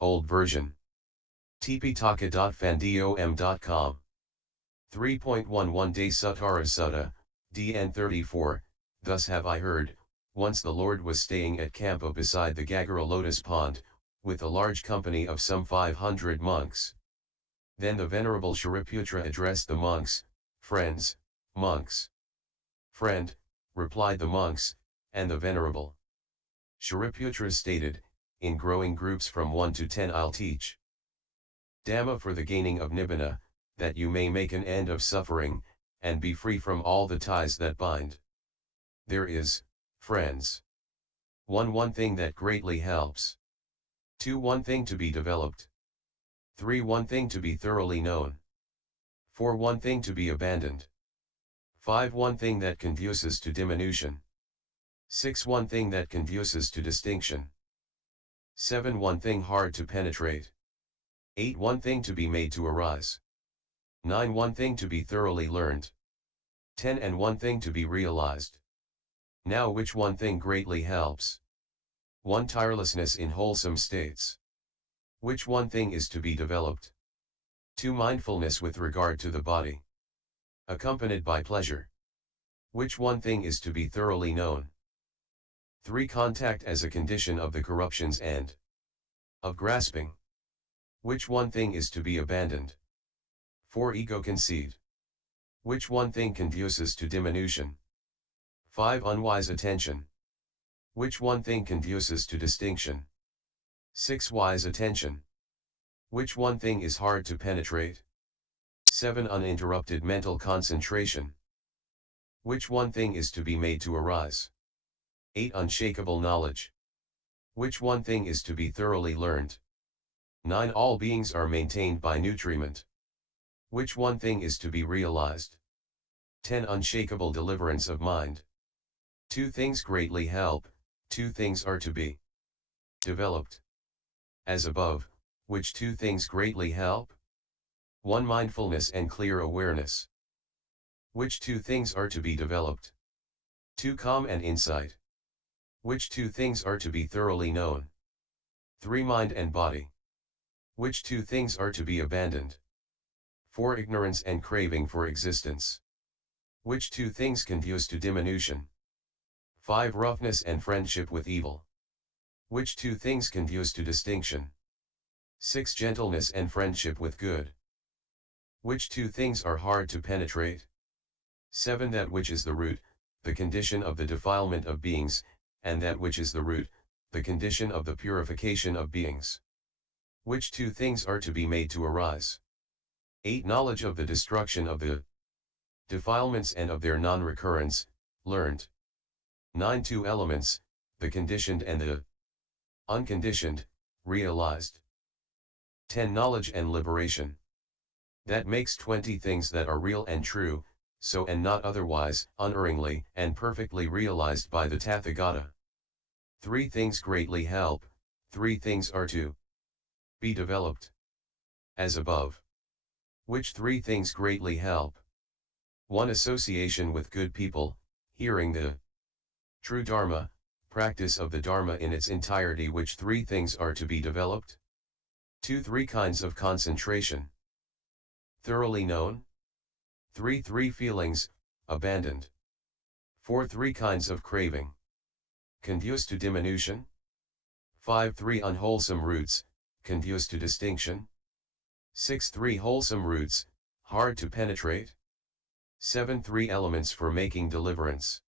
Old version. tptaka.fandom.com. 3.11 De Suttara Sutta, DN 34, Thus have I heard, once the Lord was staying at Kampa beside the Gagara lotus pond, with a large company of some 500 monks. Then the Venerable Shariputra addressed the monks, Friends, monks. Friend, replied the monks, and the Venerable Shariputra stated, in growing groups from 1 to 10 I'll teach Dhamma for the gaining of Nibbana, that you may make an end of suffering, and be free from all the ties that bind. There is, friends. 1. One thing that greatly helps. 2. One thing to be developed. 3. One thing to be thoroughly known. 4. One thing to be abandoned. 5. One thing that conduces to diminution. 6. One thing that conduces to distinction. 7. One thing hard to penetrate. 8. One thing to be made to arise. 9. One thing to be thoroughly learned. 10. And one thing to be realized. Now which one thing greatly helps? 1. Tirelessness in wholesome states. Which one thing is to be developed? 2. Mindfulness with regard to the body, accompanied by pleasure. Which one thing is to be thoroughly known? 3. Contact as a condition of the corruptions and of grasping. Which one thing is to be abandoned? 4. Ego conceit. Which one thing conduces to diminution? 5. Unwise attention. Which one thing conduces to distinction? 6. Wise attention. Which one thing is hard to penetrate? 7. Uninterrupted mental concentration. Which one thing is to be made to arise? 8. Unshakable knowledge. Which one thing is to be thoroughly learned? 9. All beings are maintained by nutriment. Which one thing is to be realized? 10. Unshakable deliverance of mind. 2 things greatly help, 2 things are to be developed. As above, which 2 things greatly help? 1. Mindfulness and clear awareness. Which 2 things are to be developed? 2. Calm and insight. Which 2 things are to be thoroughly known? 3. Mind and body. Which 2 things are to be abandoned? 4. Ignorance and craving for existence. Which 2 things conduce to diminution? 5. Roughness and friendship with evil. Which 2 things conduce to distinction? 6. Gentleness and friendship with good. Which 2 things are hard to penetrate? 7. That which is the root, the condition of the defilement of beings, and that which is the root, the condition of the purification of beings. Which 2 things are to be made to arise? 8. Knowledge of the destruction of the defilements and of their non-recurrence, learned. 9. 2 elements, the conditioned and the unconditioned, realized. 10. Knowledge and liberation. That makes 20 things that are real and true, so and not otherwise, unerringly and perfectly realized by the Tathagata. 3 things greatly help, 3 things are to be developed. As above. Which 3 things greatly help? 1. Association with good people, hearing the true Dharma, practice of the Dharma in its entirety. Which 3 things are to be developed? 2. 3 kinds of concentration. Thoroughly known. 3. 3 feelings, abandoned. 4. 3 kinds of craving. Conduce to diminution. 5. 3 unwholesome roots, conduce to distinction. 6. 3 wholesome roots, hard to penetrate. 7. 3 elements for making deliverance.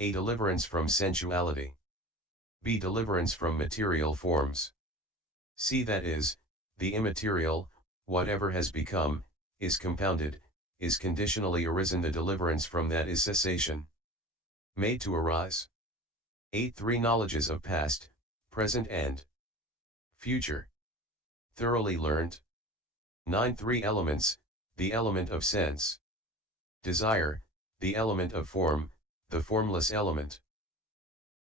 A. Deliverance from sensuality. B. Deliverance from material forms. C. That is, the immaterial, whatever has become, is compounded, is conditionally arisen. The deliverance from that is cessation. Made to arise. 8. 3 knowledges of past, present and future. Thoroughly learned. 9. 3 elements, the element of sense. Desire, the element of form, the formless element.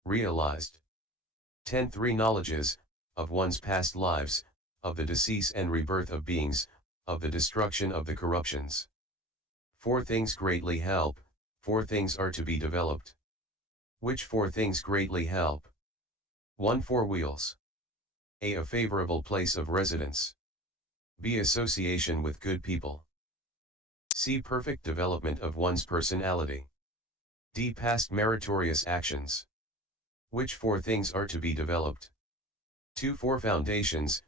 Realized. 10. 3 knowledges, of one's past lives, of the decease and rebirth of beings, of the destruction of the corruptions. 4 things greatly help, 4 things are to be developed. Which 4 things greatly help? 1. 4 wheels. A favorable place of residence. B. Association with good people. C. Perfect development of one's personality. D. Past meritorious actions. Which four things are to be developed? 2. Four foundations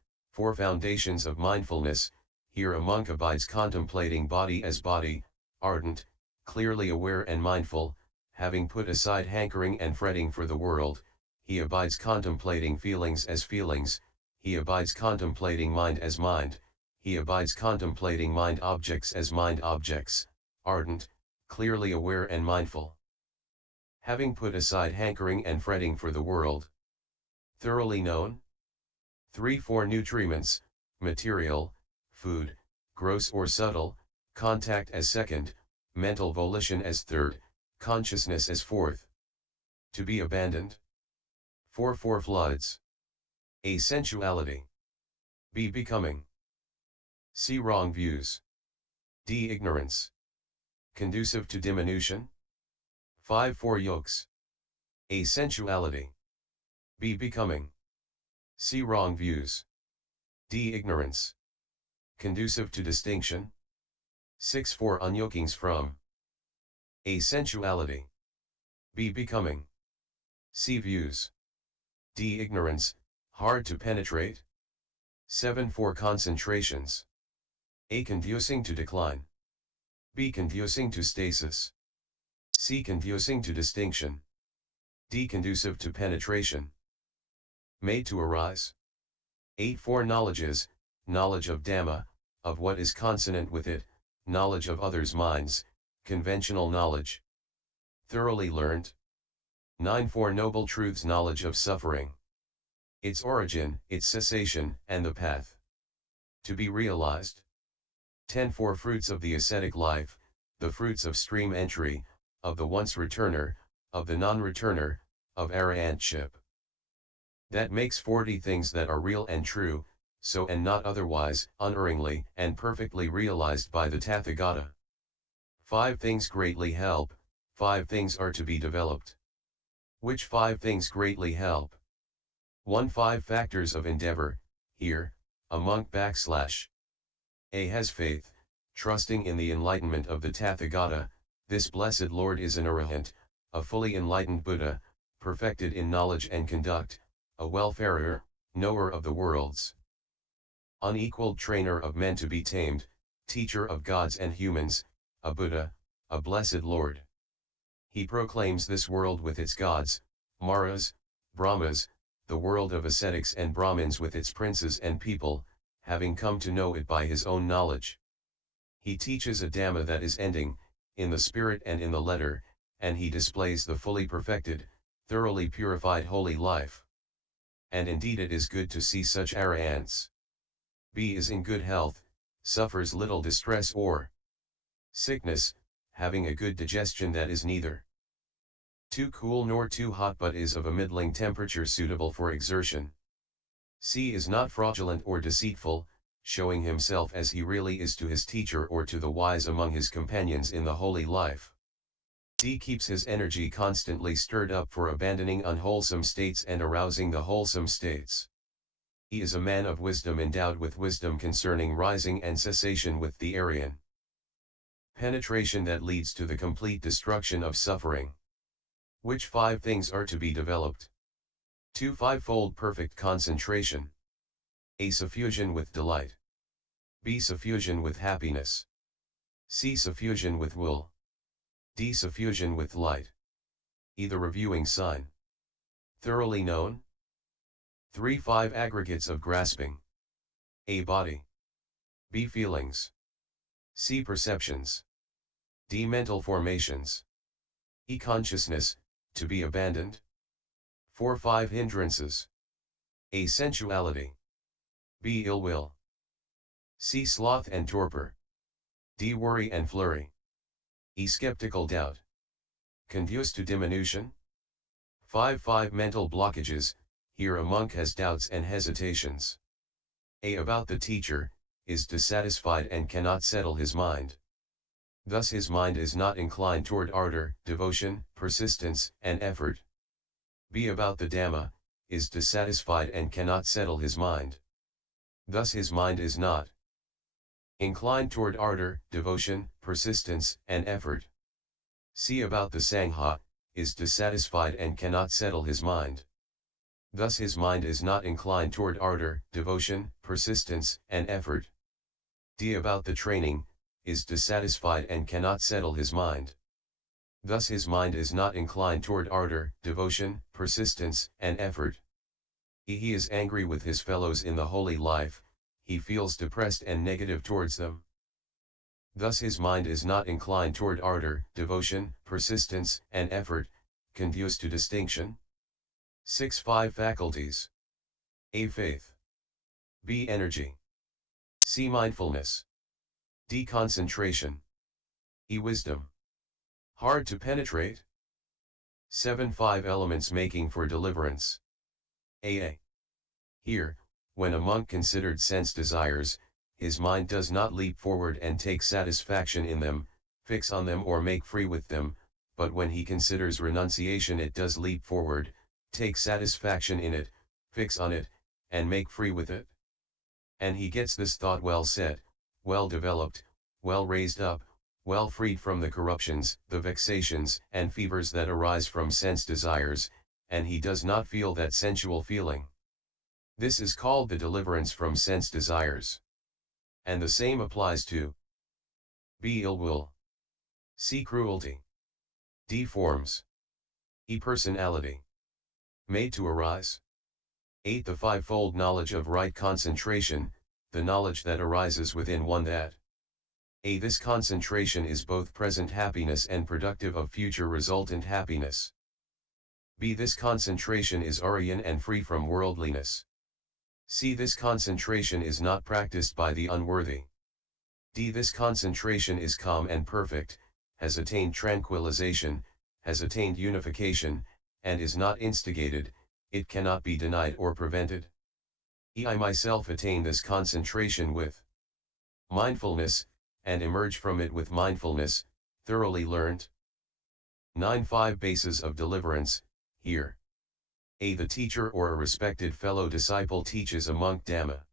of mindfulness. Here a monk abides contemplating body as body, ardent, clearly aware and mindful, having put aside hankering and fretting for the world. He abides contemplating feelings as feelings, he abides contemplating mind as mind, he abides contemplating mind objects as mind objects, ardent, clearly aware and mindful. Having put aside hankering and fretting for the world. Thoroughly known. 3. Four nutriments, material, food, gross or subtle, contact as second, mental volition as third, consciousness as fourth. To be abandoned. 4. Four floods. A. Sensuality. B. Becoming. C. Wrong views. D. Ignorance. Conducive to diminution. 5. Four yokes. A. Sensuality. B. Becoming. C. Wrong views. D. Ignorance. Conducive to distinction. 6. Four unyokings from. A. Sensuality. B. Becoming. C. Views. D. Ignorance, hard to penetrate. 7. Four concentrations. A. Conducing to decline. B. Conducing to stasis. C. Conducing to distinction. D. Conducive to penetration. Made to arise. 8. Four knowledges, knowledge of Dhamma, of what is consonant with it, knowledge of others' minds, conventional knowledge. Thoroughly learned. 9. Four noble truths, knowledge of suffering. Its origin, its cessation, and the path to be realized. 10. Four fruits of the ascetic life, the fruits of stream entry, of the once returner, of the non-returner, of arahantship. That makes 40 things that are real and true, so and not otherwise, unerringly and perfectly realized by the Tathagata. 5 things greatly help, 5 things are to be developed. Which 5 things greatly help? 1. 5 factors of endeavor. Here, a monk A has faith, trusting in the enlightenment of the Tathagata. This blessed Lord is an arahant, a fully enlightened Buddha, perfected in knowledge and conduct, a welfarer, knower of the worlds, unequaled trainer of men to be tamed, teacher of gods and humans, a Buddha, a blessed Lord. He proclaims this world with its gods, Maras, Brahmas, the world of ascetics and Brahmins with its princes and people, having come to know it by his own knowledge. He teaches a Dhamma that is ending, in the spirit and in the letter, and he displays the fully perfected, thoroughly purified holy life. And indeed it is good to see such arahants. B is in good health, suffers little distress or sickness, having a good digestion that is neither too cool nor too hot but is of a middling temperature suitable for exertion. C is not fraudulent or deceitful, showing himself as he really is to his teacher or to the wise among his companions in the holy life. D keeps his energy constantly stirred up for abandoning unwholesome states and arousing the wholesome states. He is a man of wisdom endowed with wisdom concerning rising and cessation with the Aryan penetration that leads to the complete destruction of suffering. Which 5 things are to be developed? 2. Fivefold perfect concentration. A. Suffusion with delight. B. Suffusion with happiness. C. Suffusion with will. D. Suffusion with light. E. The reviewing sign. Thoroughly known. 3. 5 aggregates of grasping. A. Body. B. Feelings. C. Perceptions. D. Mental formations. E. Consciousness, to be abandoned. 4. 5 hindrances. A. Sensuality. B. Ill will. C. Sloth and torpor. D. Worry and flurry. E. Skeptical doubt. Conduce to diminution. 5 mental blockages. Here a monk has doubts and hesitations. A. About the teacher, is dissatisfied and cannot settle his mind. Thus his mind is not inclined toward ardor, devotion, persistence, and effort. B. About the Dhamma, is dissatisfied and cannot settle his mind. Thus his mind is not inclined toward ardor, devotion, persistence, and effort. See about the Sangha, is dissatisfied and cannot settle his mind. Thus his mind is not inclined toward ardor, devotion, persistence, and effort. D about the training, is dissatisfied and cannot settle his mind. Thus his mind is not inclined toward ardor, devotion, persistence, and effort. E he is angry with his fellows in the holy life, he feels depressed and negative towards them. Thus his mind is not inclined toward ardor, devotion, persistence, and effort, conduce to distinction. 5 faculties. A. Faith. B. Energy. C. Mindfulness. D. Concentration. E. Wisdom. Hard to penetrate. 5 elements making for deliverance. A. Here, when a monk considered sense desires, his mind does not leap forward and take satisfaction in them, fix on them or make free with them, but when he considers renunciation it does leap forward, take satisfaction in it, fix on it, and make free with it. And he gets this thought well set, well developed, well raised up, well freed from the corruptions, the vexations, and fevers that arise from sense desires, and he does not feel that sensual feeling. This is called the deliverance from sense desires. And the same applies to B. Ill will. C. Cruelty. D. Forms. E. Personality. Made to arise. 8. The fivefold knowledge of right concentration, the knowledge that arises within one that A. This concentration is both present happiness and productive of future resultant happiness. B. This concentration is Aryan and free from worldliness. C. This concentration is not practiced by the unworthy. D. This concentration is calm and perfect, has attained tranquilization, has attained unification, and is not instigated, it cannot be denied or prevented. E. I myself attain this concentration with mindfulness, and emerge from it with mindfulness, thoroughly learned. 9 5 Bases of deliverance, here. A. The teacher or a respected fellow disciple teaches a monk Dhamma.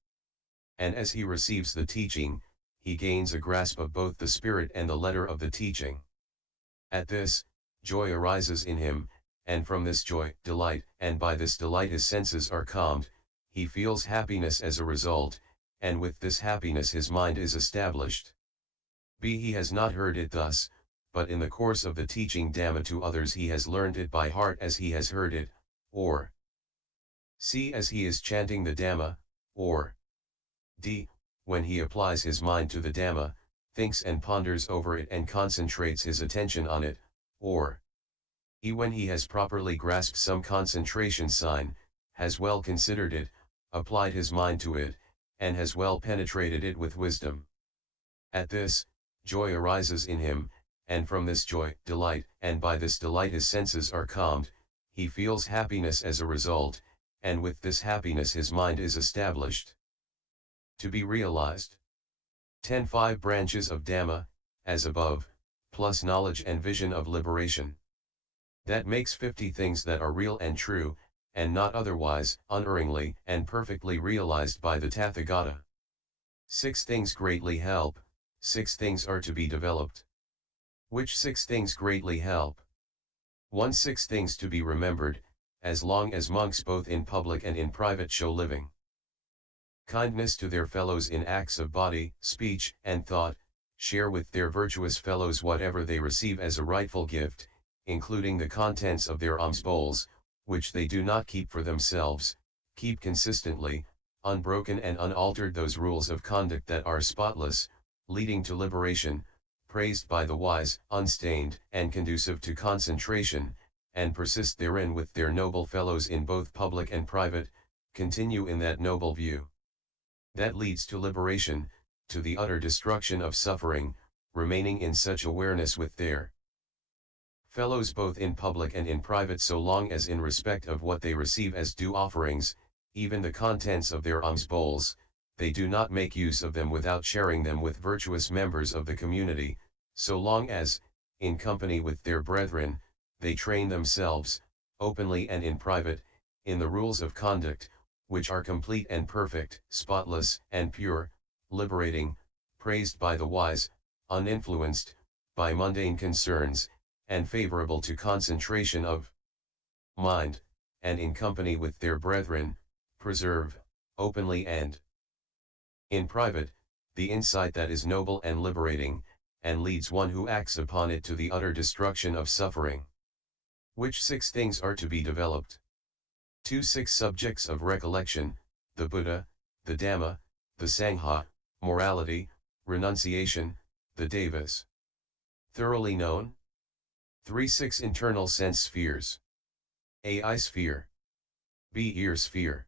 And as he receives the teaching, he gains a grasp of both the spirit and the letter of the teaching. At this, joy arises in him, and from this joy, delight, and by this delight his senses are calmed, he feels happiness as a result, and with this happiness his mind is established. B. He has not heard it thus, but in the course of the teaching Dhamma to others he has learned it by heart as he has heard it, or C. As he is chanting the Dhamma, or D. When he applies his mind to the Dhamma, thinks and ponders over it and concentrates his attention on it, or E. When he has properly grasped some concentration sign, has well considered it, applied his mind to it, and has well penetrated it with wisdom. At this, joy arises in him, and from this joy, delight, and by this delight his senses are calmed, he feels happiness as a result, and with this happiness his mind is established. To be realized. 10 5 Branches of Dhamma, as above, plus knowledge and vision of liberation. That makes 50 things that are real and true, and not otherwise, unerringly and perfectly realized by the Tathagata. 6 things greatly help, 6 things are to be developed. Which 6 things greatly help? 1. 6 things to be remembered, as long as monks both in public and in private show living kindness to their fellows in acts of body, speech, and thought, share with their virtuous fellows whatever they receive as a rightful gift, including the contents of their alms bowls, which they do not keep for themselves, keep consistently, unbroken and unaltered those rules of conduct that are spotless, leading to liberation, praised by the wise, unstained, and conducive to concentration, and persist therein with their noble fellows in both public and private, continue in that noble view. That leads to liberation, to the utter destruction of suffering, remaining in such awareness with their fellows both in public and in private so long as in respect of what they receive as due offerings, even the contents of their alms bowls, they do not make use of them without sharing them with virtuous members of the community, so long as, in company with their brethren, they train themselves, openly and in private, in the rules of conduct, which are complete and perfect, spotless and pure, liberating, praised by the wise, uninfluenced by mundane concerns, and favorable to concentration of mind, and in company with their brethren, preserve, openly and in private, the insight that is noble and liberating, and leads one who acts upon it to the utter destruction of suffering. Which 6 things are to be developed? 6 subjects of recollection, the Buddha, the Dhamma, the Sangha, morality, renunciation, the Devas. Thoroughly known? 6 internal sense spheres. A. Eye sphere. B. Ear sphere.